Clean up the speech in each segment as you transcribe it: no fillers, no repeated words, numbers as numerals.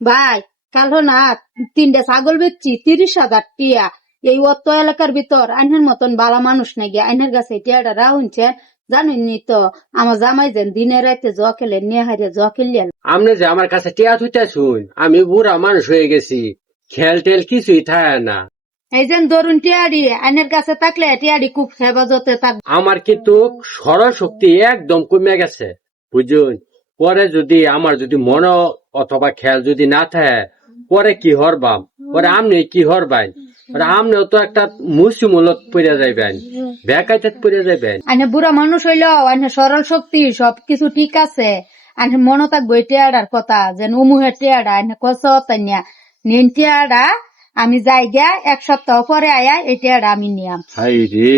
ভাই কাল না 3টা ছাগল বেচছি 30,000 টিয়া। এই অত এলাকার ভিতর আইনের মতন বালা মানুষ নাই গিয়া আইনের কাছে টিয়াটা রাহুনছে জানেননি তো। আমার জামাই যেন দিনে রাতে জ খেলে নিয়ে হারে জ খেলিয়া। আপনি যে আমার কাছে টিয়া থুইতে শুন, আমি বুড়া মানুষ হয়ে গেছি, খেল টেল কিছুই থাকে না। এই যেন ধরুন টিয়াড়ি আইনের কাছে থাকলে টিয়াড়ি খুব হেফাজতে থাকবে। আমার কিন্তু স্মরণ শক্তি একদম কমে গেছে, বুঝুন। পরে যদি আমার যদি মন অথবা খেয়াল যদি না থাকে, পরে কি হরবাম, পরে আমনি কি হরবাই, পরে আমনেও তো একটা মুসিমূলত পড়ে যাইবেন, বেকাইতে পড়ে যাইবেন। আইনে বুড়া মানুষ হইলেও আইনে সরল শক্তি সবকিছু ঠিক আছে। আইনে মনে থাকবো এই টিয়াড়ার কথা যেন উমুহের টিয়াড়া আইনে কষাইয়া নিন টিয়াড়া। আমি যাই গিয়া 1 সপ্তাহ পরে আয়া এই টিয়াড়া আমি নিয়াম। হাই রে,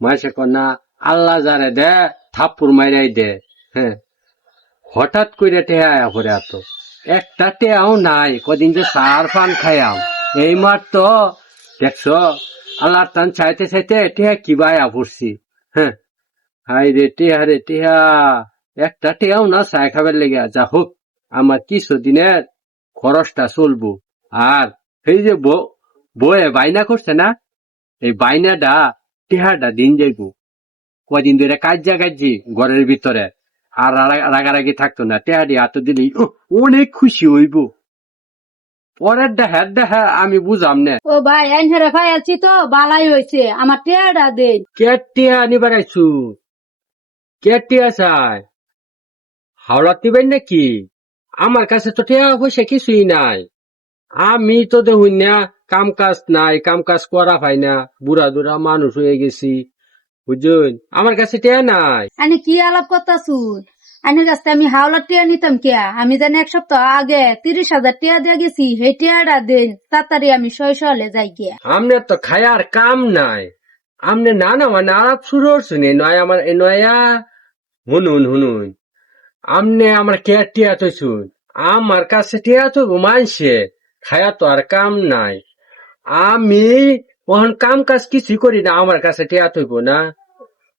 মাসে কন্যা আল্লাহ জানে দে থাপ্পুর মাইরাই দে। হ্যাঁ, হঠাৎ করে টেহা আয়া পরে এত একটা টেয়াও নাই, কদিন যে সার পান খাইয়াম এই মার তো দেখছ আল্লাহর টান চাইতে চাইতে টেহা কিবা আয়া পড়ছি। হ্যাঁ, হাই রে টেহা রে টেহা, একটা টেয়াও না চাই খাবার লেগে। যা হোক, আমার কিছুদিনের খরচটা চলবো। আর এই যে বয়ে বাইনা করছে না, এই বাইনাটা টেহাটা দিন যাইব। কদিন ধরে কাজা কাজি ঘরের ভিতরে আর রাগারাগি থাকতো না, টেহাটি হাতে দিলেই অনেক খুশি হইব। পরের দেখা আমি বুঝাম না। ও ভাই আইন হেরে ভাই আছি তো বালাই হয়েছে আমার টিয়াড়া দেন। কে টিয়া নিবার আইছু? কে টিয়া চাই? হাওড়া দিবেন নাকি? আমার কাছে তো টিয়া পয়সা কিছুই নাই। আমি তো দেখুন না, কাম কাজ নাই, কাম কাজ করা পাই না, বুড়া দুরা মানুষ হয়ে গেছি, বুঝুন। আমার কাছে টিয়া নাই। আইনে কি আলাপ করতাছু? আইনের কাছে আমি হাওলার টিয়া নিতাম কিয়া? আমি জানি 1 সপ্তাহ আগে 30,000 টিয়া দিয়ে গেছি, হে টিয়াড়া দেন তাড়াতাড়ি আমি শৈশলে যাই গিয়া। আমনে তো খায়ার কাম নাই, আমনে না না মানে আলাপ শুরু শুনে নয় আমার নয়া। শুনুন, আমনে আমার কে টিয়া তো শুন, আমার কাছে টিয়া তো মানছে, খায়া তো আর কাম নাই। আমি ওখান কাম কাজ কিছুই করি না, আমার কাছে টিয়া তৈব না।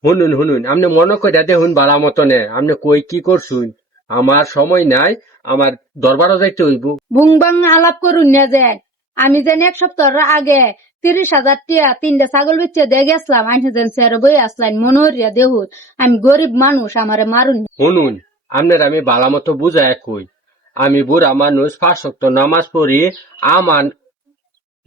শুনুন, আপনি মনে করে দেখুন বালা মতনে, আপনি কই কি করছুন। আমার সময় নাই, আমার দরবারও যাইতে হইব। বুং বাং আলাপ করুন না যে আমি জানি 1 সপ্তাহ আগে 30,000 টিয়া 3টা ছাগল বেচে দিয়ে গেছিলাম। আইনে যেন সেরে বই আসলাম মনে হরিয়া দেহুন আমি গরিব মানুষ আমারে মারুন। শুনুন, আপনার আমি বালা মতো বুঝায় কই, আমি বুড়া মানুষ 5 ওয়াক্ত নামাজ পড়ি, আমার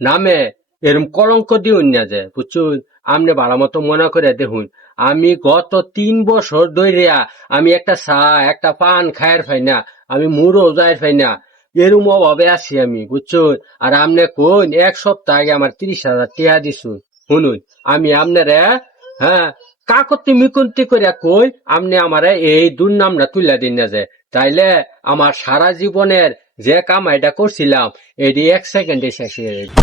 নামে এরম কলঙ্ক দিউন না যে, বুঝছুন। আপনি বালা মতো মনে করে দেখুন, আমি গত 3 বছর ধরিয়া আমি একটা চা একটা পান খায়ের পাই না, আমি মুড়ো যাই পাই না, এরম অভাবে আছি আমি, বুঝছুন। আর আপনি কোন 1 সপ্তাহ আগে আমার 30,000 টিয়া দিছুন। শুনুন, আমি আপনারে হ্যাঁ কাকতি মিকন্তি করে কই, আপনি আমারে এই দুর্নামটা তুলে দিন না যে, তাইলে আমার সারা জীবনের যে কামাইটা করছিলাম এটি 1 সেকেন্ডে শেষ হয়ে যাবে।